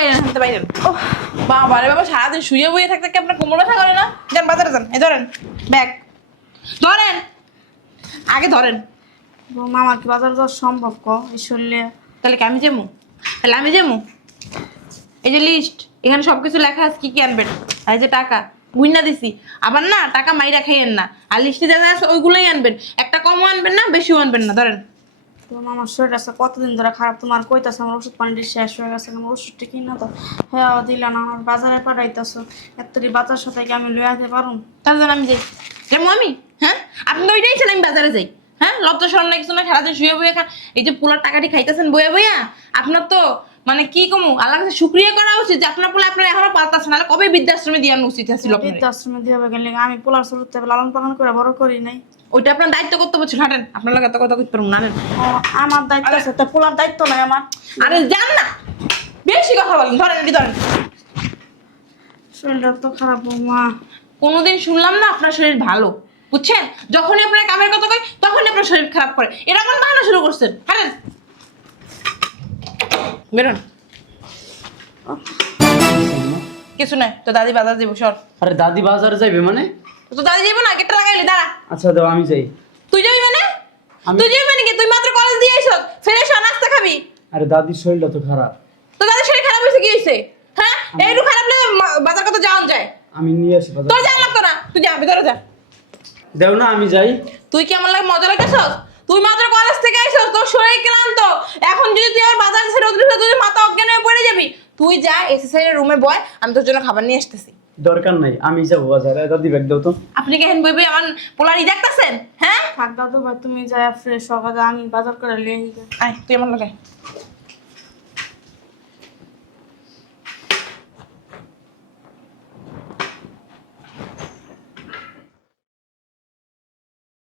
Byron হাঁটতে Byron. ও বাবা রে বাবা, সারাদিন শুয়ে বইয়ে থাকতে কি আপনার কোমর ব্যথা করে না? যান বাজারে যান, এই ধরেন ব্যাগ ধরেন, আগে ধরেন। বৌমা আমার কি বাজার যাওয়া সম্ভব ক এই শরীরে? তাহলে কি আমি যাবো? তাহলে আমি যাবো? এই যে লিস্ট, এখানে সবকিছু লেখা আছে কি কি আনবেন। আর এই যে টাকা গুইনা দিছি, আবার না টাকা মাইরা খাইয়েন না। আর লিস্টে যা যা আছে ওইগুলোই আনবেন, একটা কমও আনবেন না, বেশিও আনবেন না। ধরেন। বৌমা আমার শরীর আছে কতদিন ধরে খারাপ, তোমার কইতাছে আমার ওষুধ পানিটি শেষ হয়ে গেছে, আমার ওষুধটা কিনা তো হ্যাঁ দিলা না, আমার বাজারে পাঠাইতেছো, এতটি বাজার সাথে কি আমি লয়ে আসতে পারুম? তাহলে জান আমি যাই, যেমন আমি, হ্যাঁ আপনি তো ওইটাই ছেলে আমি বাজারে যাই। হ্যাঁ লজ্জা শরম লাগে কিছু না, সারাদিন শুয়ে বইয়ে খান। এই যে পোলার টাকাটি খাইতেছেন বইয়া বইয়া, আপনার তো মানে কি কমু, আল্লাহর কাছে শুকরিয়া করা উচিত যে আপনার পোলা আপনার এখনো পাল্টাছে না, কবে বৃদ্ধাশ্রমে দিয়ে উচিত ছিল আপনার। বৃদ্ধাশ্রমে দিয়ে গেলে আমি পোলার চলতে লালন পালন করে বড় করি নাই। ওইটা আপনার দায়িত্ব করতে বলছিল, হাঁটেন আপনার লাগে এত কথা কইতে পারবো না। ও, আমার দায়িত্ব আছে, তা পোলার দায়িত্ব নাই আমার? আরে যান না, বেশি কথা বলেন। ধরেন এটি ধরেন। শরীরটা তো খারাপ বৌমা। কোনোদিন শুনলাম না আপনার শরীর ভালো, বুঝছেন? যখনই আপনার কামের কথা কই তখনই আপনার শরীর খারাপ করে, এরকম বাহানা শুরু করছেন। হাঁটেন বেরোন। কিছু নাই তো, দাদি বাজার দিব সর। আরে দাদি বাজারে যাইবে মানে? তো দাদি যাবো না, গেটটা লাগাইলি দাঁড়া। আচ্ছা দাও আমি যাই। তুই যাবি মানে? আমি- তুই যাবি মানে কি? তুই মাত্র কলেজ দিয়ে আইছ, ফিরে এসো নাস্তা খাবি। আরে দাদির শরীরটা তো খারাপ। তো দাদির শরীর খারাপ হয়েছে কি হয়েছে? হ্যাঁ এইটু খারাপ লাগলে বাজার কত যাওয়া যায়? আমি নিয়ে আসি বাজার। তোর যাওয়া লাগতো না, তুই যা ভিতরে যা। দেও না আমি যাই। তুই কি আমার লাগে মজা লাগতেছস? তুই মাত্র কলেজ থেকে আইছস, তোর শরীর ক্লান্ত। এখন যদি তুই আর বাজার ছেড়ে ওদের তুই মাথা অজ্ঞান হয়ে পড়ে যাবি। তুই যা এসএসআই এর রুমে বয়, আমি তোর জন্য খাবার নিয়ে আসতেছি। দরকার নাই, আমি যাবো বাজারে। দাদি ব্যাগ দাও তো। আপনি কি এখন বই বই আমার পোলারি দেখতেছেন? হ্যাঁ থাক দাদু ভাই, তুমি যাই ফ্রেশ সকালে আমি বাজার করে লিয়ে আসি। আয় তুই আমার লাগে।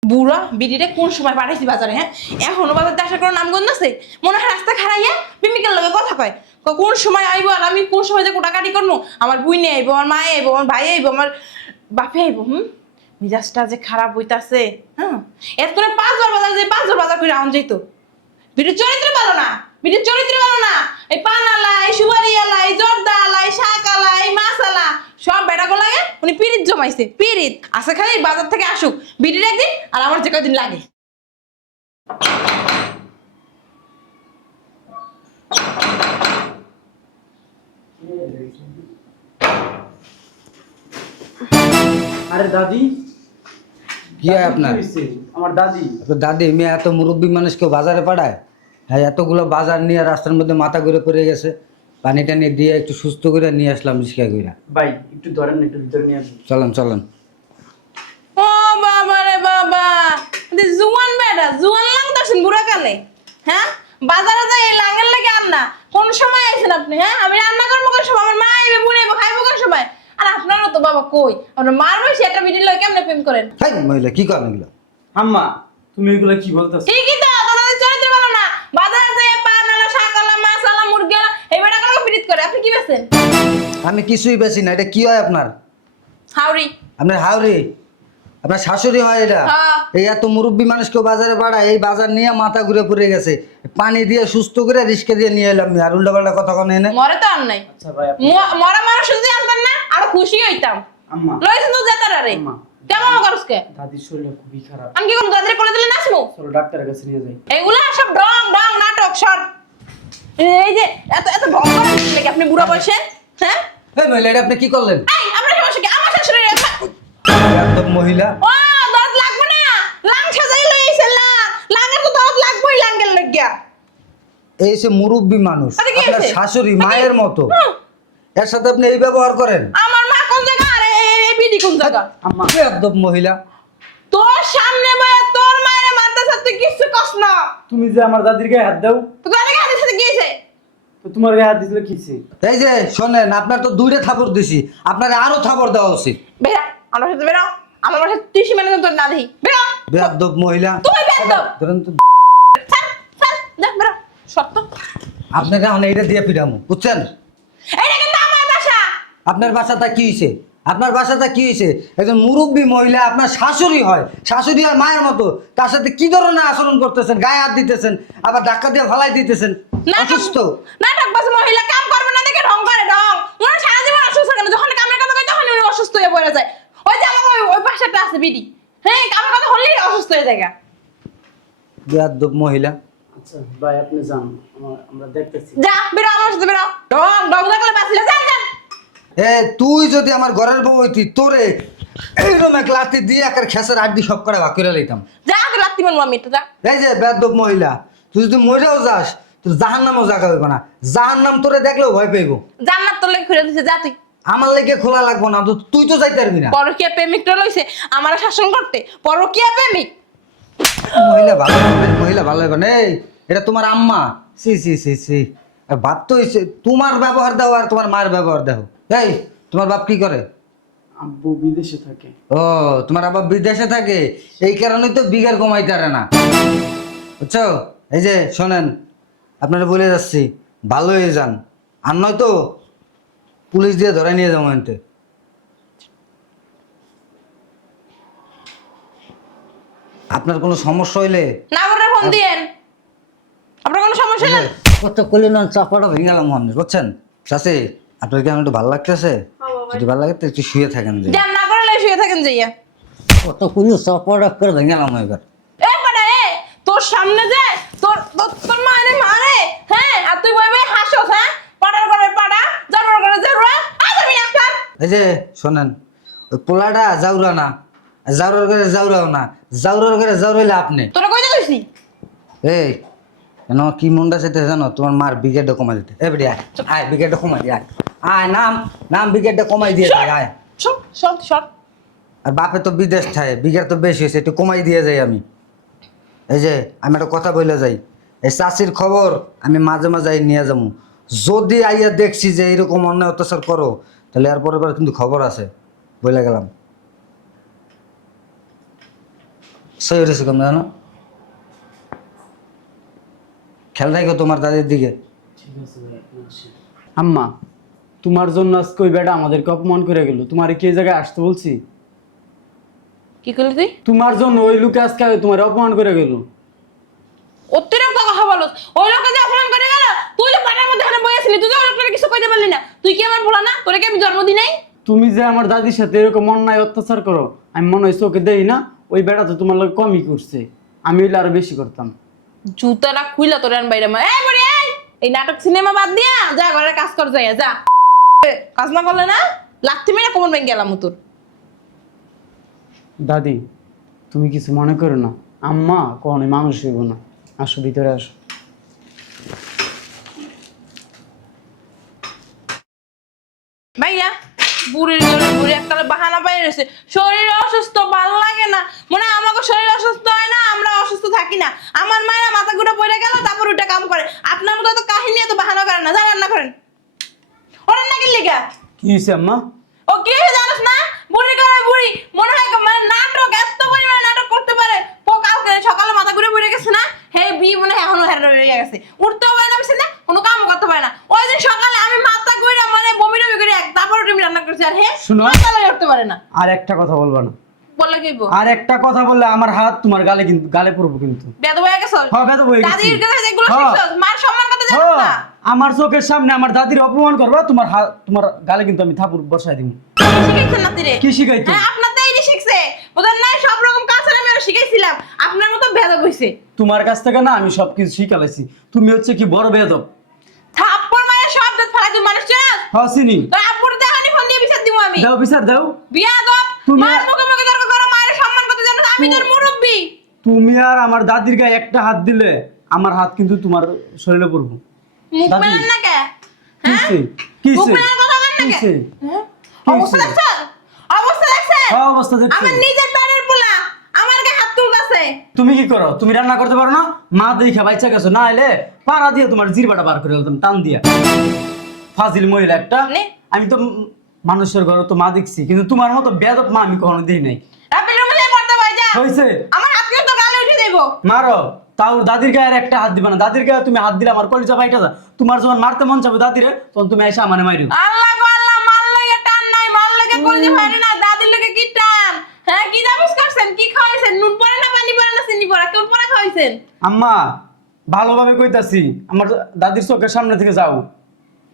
বুড়া বিড়িটা কোন সময় পাঠাইছি বাজারে? হ্যাঁ এখনো বাজারতে আসার কোনো নামগন্ধ আছে? মনে হয় রাস্তা খারাইয়া প্রেমিকার লগে কথা কয়। কোন সময় আইবো আর আমি কোন সময় যে কোটাকাটি করবো? আমার বুই নিয়ে আইবো, আমার মায়ে আইবো, আমার ভাই আইবো, আমার বাপে আইবো। মিজাজটা যে খারাপ হইতাছে। হ্যাঁ এত করে 5 বার বাজার যে 5 বার বাজার করে আউন যাইতো। বিটির চরিত্র ভালো না, বিটির চরিত্র ভালো না। এই পানালা, এই সুবারিয়ালা, এই জর্দালা, এই শাকালা, এই মাসালা সব বেটাকে লাগে উনি পিরিত জমাইছে। পিরিত আছে খালি বাজার থেকে আসুক বিটির একদিন, আর আমার যে কদিন লাগে। আরে দাদি কি হয় আপনার? কি হইছে? আমার দাদি। আপনার দাদি মেয়ে এত মুরব্বী মানুষ কেউ বাজারে পাঠায়? হ্যাঁ এতগুলো বাজার নিয়ে রাস্তার মধ্যে মাথা ঘুরে পড়ে গেছে, পানি টানি দিয়ে একটু সুস্থ করে নিয়ে আসলাম রিক্সা করে। ভাই একটু ধরেন না, একটু ভিতরে নিয়ে আসুন। চলেন চলেন। ও বাবা রে বাবা, জুয়ান বেটা জুয়ান লাগতেছেন বুড়া কালে। হ্যাঁ বাজারে যাই এই লাঙ্গের লাগে আর না। কোন সময় আইছেন আপনি? হ্যাঁ আমি রান্না করবো কোন সময়, আমার মা আইবে, বুড়ি আইবে, খাইবো কোন সময়? আর আপনারও তো বাবা কই, আপনার মার বয়সী একটা বিড়ির লাগে কেমনে প্রেম করেন? হাই মহিলা কি করেন এগুলো? আম্মা তুমি এগুলা কি বলতেছ? ঠিকই তো, তোমাদের চরিত্র ভালো না। বাজারে যাই পান আলা, শাক আলা, মাছ আলা, মুরগি আলা, এই বেটা কালকে পিরিত করে। আপনি কি বেছেন? আমি কিছুই বেশি না। এটা কি হয় আপনার? হাউরি। আপনার হাওড়ি? আপনার শাশুড়ি হয় এটা? হ্যাঁ। এই এত মুরব্বী মানুষ কেউ বাজারে পাঠায়? এই বাজার নিয়ে মাথা ঘুরে পড়ে গেছে, পানি দিয়ে সুস্থ করে রিক্সা দিয়ে নিয়ে এলাম। আর উল্টা পাল্টা কথা কন এনে। মরে তো আর নাই। আচ্ছা ভাই মরা মানুষ যদি আনতেন না আরো খুশি হইতাম। আম্মা লইছেন তো জেতারা রে। আম্মা। কেমন করছকে? দাদির শরীরটা খুবই খারাপ। আমি কি কোন দাদির কোলে দিলে নাচবো? চলো ডাক্তারের কাছে নিয়ে যাই। এগুলা সব ডং ডং নাটক সব। এই যে এত এত ভং করে নাকি আপনি বুড়া বয়সে? হ্যাঁ এই মহিলা এটা আপনি কি করলেন? এই আপনার সমস্যা কি? আমার শাশুড়ি একদম মহিলা। ও দরদ লাগবে না, লাং সাজাই লইছেন না, লাঙের তো দরদ লাগবেই লাঙ্গের লাগিয়া। এই সে মুরব্বী মানুষ, আরে কি আপনার হয়েছে? শাশুড়ি মায়ের মতো, হুম। এর সাথে আপনি এই ব্যবহার করেন? আমার মা কোন জায়গা আর এই বিডি কোন জায়গা? আম্মা একদম মহিলা। তোর সামনে বয়ে তোর মায়ের মারতেছ, তুই কিছু কস না। তুমি যে আমার দাদির গায়ে হাত দাও, তো দাদি হাতের সাথে গিয়েছে। তো তোমার গায়ে হাত দিছিল কিছে? এই যে শোনেন, আপনার তো 2টা থাপড় দিছি, আপনার আরো থাপড় দেওয়া উচিত। বেরা আমার সাথে বেরাও, আমার বাসায় 30 মিনিট তোর না দেখি। বেরা বেয়াদব মহিলা। তুমি বেয়াদব। ধরেন তো, স্যার স্যার দেখ বেরা সত্য। আপনাকে এখন এইটা দিয়ে পিটামু, বুঝছেন? এইটা কিন্তু আমার বাসা। আপনার বাসাটা কি হয়েছে? আপনার বাসাটা কি হয়েছে? একজন মুরব্বী মহিলা আপনার শাশুড়ি হয়, শাশুড়ি আর মায়ের মতো, তার সাথে কি ধরনের আচরণ করতেছেন? গায়ে হাত দিতেছেন, আবার ধাক্কা দিয়ে ফালাই দিতেছেন। অসুস্থ। নাটক বাস মহিলা কাম করবে না দেখে ঢং একটা আছে বিড়ি। হ্যাঁ আমার কথা হলেই অসুস্থ হয়ে যায়। বেয়াদব মহিলা। আচ্ছা ভাই আপনি যান, আমরা দেখতেছি। যা বেরো আমার সাথে বেরো। ডং ডং লাগলে বাঁচলে যান যান। এ তুই যদি আমার ঘরের বউ হইতি তোরে এইরকম এক লাথি দিয়ে একের খেসের আড্ডি সব করে ভাগ করে লইতাম। যা তো লাত্তি মারবো আমি তো যা। এই যে বেয়াদব মহিলা, তুই যদি মরেও যাস তোর জাহান্নামও জায়গা হইব না। জাহান্নাম তোরে দেখলেও ভয় পাইব। জান্নাত তোর লেগে খুলে দিছে যা তুই। আমার লেগে খোলা লাগবো না, তো তুই তো যাইতে পারবি না। পরকীয়া প্রেমিকটা লইছে আমার শাসন করতে। পরকীয়া প্রেমিক। মহিলা ভালো হবে, মহিলা ভালো হবে না। এই এটা তোমার আম্মা। সি সি সি সি বাপ তো হইছে, তোমার ব্যবহার দাও আর তোমার মায়ের ব্যবহার দাও। এই তোমার বাপ কি করে? আব্বু বিদেশে থাকে। ও তোমার আবার বিদেশে থাকে, এই কারণেই তো বিঘার কমাইতে পারে না, বুঝছো? এই যে শোনেন, আপনারা বলে যাচ্ছি ভালো হয়ে যান, আর নয়তো পুলিশ দিয়ে ধরে নিয়ে যাবো এনতে। আপনার কোনো সমস্যা হইলে না করে ফোন দিয়েন। আপনার কোনো সমস্যা না? কত কলি না চাপাটা ভেঙে গেলাম মনে, বুঝছেন? চাষে আপনার কি আমার একটু ভালো লাগতেছে? যদি ভালো লাগে তো একটু শুয়ে থাকেন। যে যান না করে শুয়ে থাকেন যাইয়া। কত কলি চাপাটা করে ভেঙে গেলাম এবার। এ পাড়া এ তোর সামনে যে তোর মারে মারে হ্যাঁ আর তুই বই হাসোস হ্যাঁ পাড়ার করে পাড়া জানোয়ার করে জানোয়ার আদমি একটা। এই যে শোনেন, ওই পোলাটা জাউরা না, জাউরার করে জাউরাও না, জাউরার করে জাউরাইলে আপনি। তোরা কই যাইছিস? এই কেন কি মনটা চাইতে জানো? তোমার মার বিকেটটা কমাই দিতে। এ বেড়ি আয় আয়, বিকেটটা কমাই দিয়ে আয় আয়, নাম বিকেটটা কমাই দিয়ে যায় আয়। সব সব সব আর বাপে তো বিদেশ থাকে, বিঘের তো বেশি হয়েছে, একটু কমাই দিয়ে যাই আমি। এই যে আমি একটা কথা বলে যাই, এই চাষির খবর আমি মাঝে মাঝে নিয়ে যাবো। যদি আইয়া দেখছি যে এরকম অন্যায় অত্যাচার করো, তাহলে আর পরের বার কিন্তু খবর আছে, বলে গেলাম। সই হয়েছে কেন জানো? খেয়াল রাখো তোমার দাদির দিকে। ঠিক আছে ভাই আপনি আসেন। আম্মা তোমার জন্য আজকে ওই বেটা আমাদেরকে অপমান করে গেল, তোমার কি এই জায়গায় আসতে বলছি? কি করলি তুই? তোমার জন্য ওই লোকে আজকে তোমার অপমান করে গেল। অতিরিক্ত কথা বলো। ওই লোকে যে অপমান করে গেল, তুই তো পাড়ার মধ্যে এখানে বসেছিলি, তুই তো ওই লোকটাকে কিছু কইতে পারলি না। তুই কি আমার ভোলা না? তোরে কি আমি জন্ম দিই নাই? তুমি যে আমার দাদির সাথে এরকম অন্যায় অত্যাচার করো, আমি মনে হয় চোখে দেই না? ওই বেটা তো তোমার লোক কমই করছে, আমি হইলে আরো বেশি করতাম। জুতাটা খুইলা তোর আন বাইরে মা। এই বড়ি এই নাটক সিনেমা বাদ দিয়া যা ঘরে কাজ কর যাইয়া যা। কাজ না করলে না লাথি মেরে কোমর ভেঙে গেলাম তোর। দাদি তুমি কিছু মনে করো না, আম্মা কখনো মানুষ হইব না। আসো ভিতরে আসো। ভাইয়া বুড়ির জন্য বুড়ি একটা বাহানা পাই রয়েছে, শরীর অসুস্থ ভালো লাগে না। মনে হয় আমাকে শরীর অসুস্থ হয় না, আমরা অসুস্থ থাকি না। আমার মায়েরা মাথা ঘুরে পড়ে গেল তারপর ওটা কাম করে। আপনার মতো তো কাহিনী এত বাহানা করেন না, জানেন না করেন ওরেন না কি লেগা? কি হয়েছে আম্মা? ও কি হয়েছে জানিস না? বুড়ি করে বুড়ি মনে হয় মানে নাটক এত পরিমাণে নাটক করতে পারে। কালকে সকালে মাথা ঘুরে পড়ে গেছে না, হে বি মনে হয় এখনো হেরে রয়ে গেছে, উঠতেও পারে না বেশি না, কোনো কামও করতে পারে না। ওই দিন সকালে আমি মাথা ঘুরে মানে বমি টমি করে তারপর তুমি রান্না করছি, আর হে শুনো, মাথা উঠতে পারে না। আর একটা কথা বলবা না। বললে কি আর একটা কথা বললে আমার হাত তোমার গালে কিন্তু গালে পড়বো কিন্তু। বেদ হয়ে গেছ। হ্যাঁ বেদ হয়ে গেছি। দাদির কাছে এগুলো হ্যাঁ। শিখছস, মার সম্মান করতে জানিস হ্যাঁ, না। আমার চোখের সামনে আমার দাদির অপমান করবা, তোমার তোমার গালে কিন্তু আমি থাপুর বসাই দিব। শিখাইছেন না তিরে? কি শিখাইছো? হ্যাঁ আপনার তো এই শিখছে, বুঝেন না? সব রকম কাজ আমি ওর শিখাইছিলাম, আপনার মতো বেয়াদব হইছে। তোমার কাছ থেকে না আমি সবকিছু শিখালাইছি, তুমি হচ্ছে কি বড় বেয়াদব। থাপ্পড় মারে সব দাঁত ফালাই তুই মানুষ চাস? হ্যাঁ চিনি। তোর আপুর দেখানি ফোন দিয়ে বিচার দিব আমি। দাও বিচার দাও। বিয়াদব তুমি- মার মুখে মুখে তর্ক করো, মায়ের সম্মান করতে জানো না? আমি তোর মুরব্বি। তুমি আর আমার দাদির গায়ে একটা হাত দিলে আমার হাত কিন্তু তোমার শরীরে পড়বো। মুখ দাদি। মেলান না কে? হ্যাঁ? কিসে মুখ কিসে মেলার কথা বলেন না কে? কিসে হ্যাঁ? কিসে? অবস্থা দেখছেন? অবস্থা দেখছেন? হ্যাঁ, অবস্থা দেখছি। আমার নিজের বাড়ির পোলা আমার গায়ে হাত তুলতাছে। তুমি কি করো? তুমি রান্না করতে পারো না? মা দেখে বাচ্চা গেছো, না এলে পাড়া দিয়ে তোমার জিরবাটা বার করে দিতাম টান দিয়া। ফাজিল মহিলা একটা। নে। আমি তো মানুষের ঘরে তো মা দেখছি, কিন্তু তোমার মতো বেয়াদব মা আমি কখনো দিই নাই। আপনি রুমে পড়তে ভাই যা। হইছে? আমার হাত কিন্তু গালে উঠে দেব। মারো, তাও দাদির গায়ে আর একটা হাত দিবে না। দাদির গায়ে তুমি হাত দিলে আমার কলিজা বাইটা যায়। তোমার যখন মারতে মন চাবে দাদিরে, তখন তুমি এসে আমারে মাইরো। আল্লাহ গো আল্লাহ, মার লাগে টান নাই, মার লাগে কইতে পারে না, দাদির লাগে কি টান। হ্যাঁ কি জামুস করছেন, কি খাওয়াইছেন? নুন পড়ে না পানি পড়ে না চিনি পড়ে, কোন পড়ে খাওয়াইছেন? আম্মা ভালোভাবে কইতাছি, আমার দাদির চোখের সামনে থেকে যাও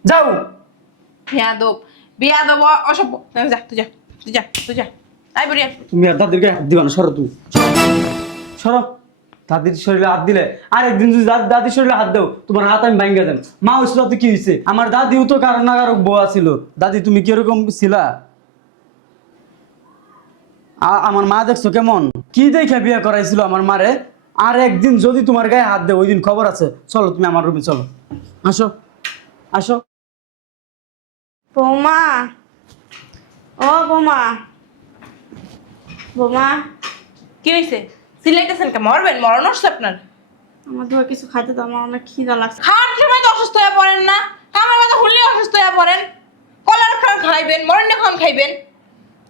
যাও। বিয়াদব বিয়াদব অসভ্য। তুই যা তুই যা তুই যা তুই যা। আই বুড়ি তুমি আর দাদির গায়ে হাত দিবা না, সরো তুমি, সরো। দাদির শরীরে হাত দিলে আর একদিন যদি দাদির শরীরে হাত দাও, তোমার হাত আমি ভাঙ্গা দেন। মা হয়েছিল তো কি হয়েছে? আমার দাদিও তো কারো না কারো বউ ছিল। দাদি তুমি কিরকম ছিলা? আমার মা দেখছো কেমন, কি দেখে বিয়ে করাইছিল আমার মারে। আর একদিন যদি তোমার গায়ে হাত দেয়, ওই দিন খবর আছে। চলো তুমি আমার রুমে চলো, আসো আসো। বৌমা, ও বৌমা, বৌমা, কি হয়েছে? সিলাইতেছেন কে? মরবেন? মরণ আসছে আপনার? আমার ধর কিছু খাইতে দাও, আমার অনেক খিদা লাগছে। খাওয়ার সময় তো অসুস্থ হয়ে পড়েন না, কামের কথা শুনলে অসুস্থ হয়ে পড়েন। কলার খাওয়ার খাইবেন, মরণ খাওয়ান খাইবেন।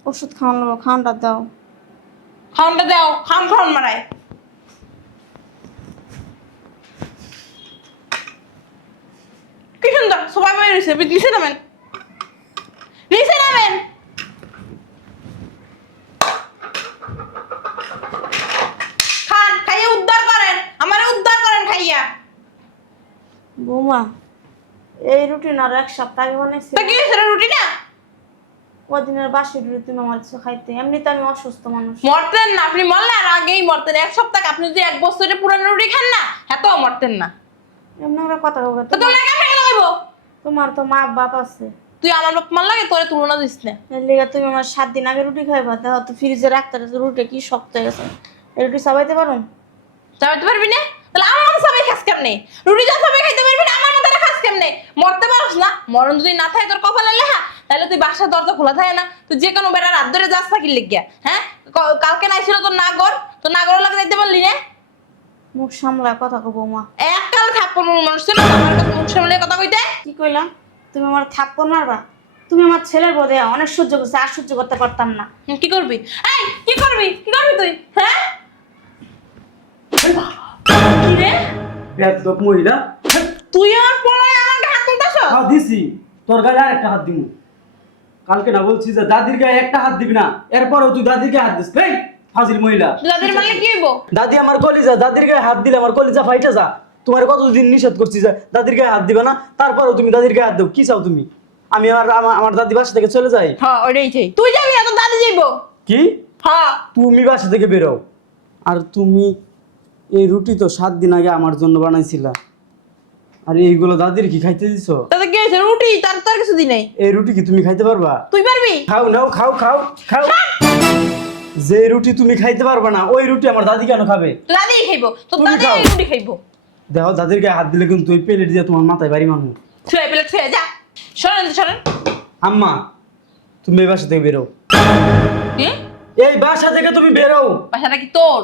ওষুধ খাওয়ানো, খাওয়ানটা দাও। খাওয়ানটা দাও, খাওয়ান খাওয়ান মারায়। কি সুন্দর সবাই বাইরে রয়েছে, নিচে নামেন, নিচে নামেন। খান, খাইয়ে উদ্ধার করেন, আমারে উদ্ধার করেন খাইয়া। বৌমা, এই রুটিন আর এক সপ্তাহ আগে বানাইছি। তো কি হয়েছে রুটি না? কদিনের বাসি রুটি তুমি আমার কিছু খাইতে, এমনিতে আমি অসুস্থ মানুষ। মরতেন না, আপনি মরলে আর আগেই মরতেন। এক সপ্তাহ আপনি যদি 1 বছরের পুরানো রুটি খান না, এতও মরতেন না। এমনি করে কথা বলবে তো তোমরা কেমন লাগাইবো? তোমার তো মা বাপ আছে, তুই আমার বাপ মার লাগে, তোরে তুলনা দিস না। এর লেগে তুমি আমার 7 দিন আগে রুটি খাইবা, দেখো তো ফ্রিজে রাখতে রাখতে রুটি কি শক্ত হয়ে গেছে। এই রুটি চাবাইতে পারো? চাবাইতে পারবি না? তাহলে আমার সবাই খাস কেমনে? রুটি যা সবাই খাইতে পারবি না, আমার মতো খাস কেমনে? মরতে পারস না? মরণ যদি না থাকে তোর কপালে লেখা, তাহলে তুই বাসার দরজা খোলা থাকে না? তুই যে কোনো বেড়ার হাত ধরে যাস থাকি লিখিয়া। হ্যাঁ, কালকে নাই ছিল তোর নাগর, তোর নাগর লাগে যাইতে পারলি না? মুখ সামলা কথা কো বৌমা। এককাল থাপ্পড় মানুষ ছিল না, আমার কাছে মুখ সামলে কথা কইতে। কি কইলা? তুমি আমার থাপ্পড় মারবা? তুমি আমার ছেলের বোধে অনেক সহ্য করছে, আর সহ্য করতে পারতাম না। কি করবি? এই কি করবি? কি করবি তুই? হ্যাঁ, কি রে? একদম মহিলা, তুই আমার পড়ায় আমার হাত তুলতাছ? হাত দিছি, তোর গায়ে আর একটা হাত দিব। কালকে না বলছি যে দাদির গায়ে একটা হাত দিবি না, এরপরেও তুই দাদির গায়ে হাত দিস। এই ফাজিল মহিলা, দাদির মারলে কি হইব? দাদি আমার কলিজা, দাদির গায়ে হাত দিলে আমার কলিজা ফাইটা যা। তোমার কতদিন নিষেধ করছি যে দাদির গায়ে হাত দিবে না, তারপরেও তুমি দাদির গায়ে হাত দাও। কি চাও তুমি? আমি আমার দাদি বাসা থেকে চলে যাই? হ্যাঁ, ওইটাই চাই। তুই যাবি না, তোর দাদি যাইবো। কি? হ্যাঁ, তুমি বাসা থেকে বেরো। আর তুমি এই রুটি তো 7 দিন আগে আমার জন্য বানাইছিলা, আর এইগুলো দাদির কি খাইতে দিছো? তাতে কি হয়েছে? রুটি, তার তোর কিছু দিই নাই। এই রুটি কি তুমি খাইতে পারবা? তুই পারবি? খাও নাও, খাও খাও খাও। যে রুটি তুমি খাইতে পারবা না, ওই রুটি আমার দাদি কেন খাবে? তো দাদি খাইবো, তোর তুমি দাদি খাও। এই রুটি খাইবো। দেখো দাদির গায়ে হাত দিলে কিন্তু ওই প্লেট দিয়ে তোমার মাথায় বাড়ি মারবো। ছুঁয়ে পেলে ছুঁয়ে যা, সরেন সরেন। আম্মা, তুমি এই বাসা থেকে বেরো। কি? এই বাসা থেকে তুমি বেরো। বাসাটা কি তোর?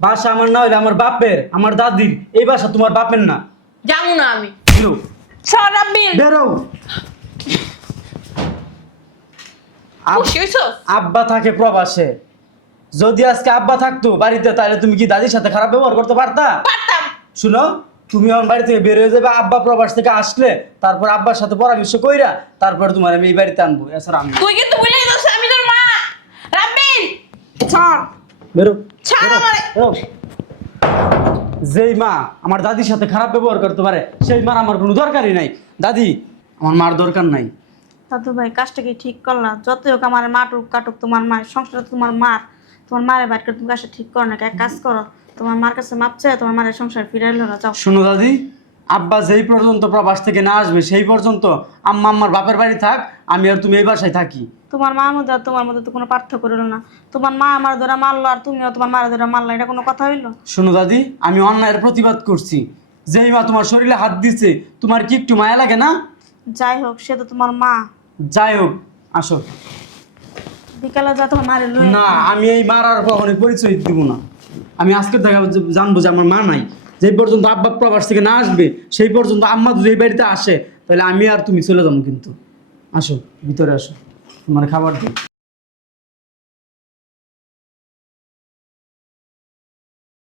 বাসা আমার না হইলে আমার বাপের, আমার দাদির। এই বাসা তোমার বাপের না। যাবো না আমি। বেরো, সর রাব্বিল। বেরো। খুশি হইছো? আব্বা থাকে প্রবাসে, যদি আজকে আব্বা থাকতো বাড়িতে, তাহলে তুমি কি দাদির সাথে খারাপ ব্যবহার করতে পারতা? পারতাম। শুনো, তুমি আমার বাড়ি থেকে বের হয়ে যাবে, আব্বা প্রবাস থেকে আসলে তারপর আব্বার সাথে পরামর্শ কইরা তারপর তোমার আমি এই বাড়িতে আনবো। এছাড়া আমি তুই কিন্তু ভুলে যাচ্ছিস আমি তোর মা। রাব্বিল, ছাড়। বেরো, ছাড় বেরো, আমারে। বেরো। যেই মা আমার দাদির সাথে খারাপ ব্যবহার করতে পারে, সেই মার আমার কোনো দরকারই নাই। দাদি, আমার মার দরকার নাই। দাদু ভাই, কাজটা কি ঠিক করলা? যতই হোক আমার মাটুক কাটুক, তোমার মায়ের সংসার তোমার মার, তোমার মায়ের বাইর করে তুমি কাজটা ঠিক করো না। এক কাজ করো, তোমার মার কাছে মাপ চাই, তোমার মায়ের সংসার ফিরে এলো না, যাও। শোনো দাদি, আব্বা যেই পর্যন্ত প্রবাস থেকে না আসবে সেই পর্যন্ত আম্মা আমার বাপের বাড়ি থাক, আমি আর তুমি এই বাসায় থাকি। তোমার মার মধ্যে আর তোমার মধ্যে তো কোনো পার্থক্য রইল না। তোমার মা আমার ধরা মারলো আর তুমিও তোমার মায়ের ধরা মারলা, এটা কোনো কথা হইলো? শোনো দাদি, আমি অন্যায়ের প্রতিবাদ করছি। যেই মা তোমার শরীরে হাত দিছে, তোমার কি একটু মায়া লাগে না? যাই হোক, সে তো তোমার মা। যাই হোক, আসো। বিকালে যা তোমার মারে লই। না, আমি এই মার আর কখনো পরিচয় দিব না। আমি আজকে দেখা জানবো যে আমার মা নাই। যেই পর্যন্ত আব্বা প্রবাস থেকে না আসবে সেই পর্যন্ত, আম্মা যদি এই বাড়িতে আসে, তাহলে আমি আর তুমি চলে যাবো। কিন্তু আসো, ভিতরে আসো, তোমার খাবার দিই।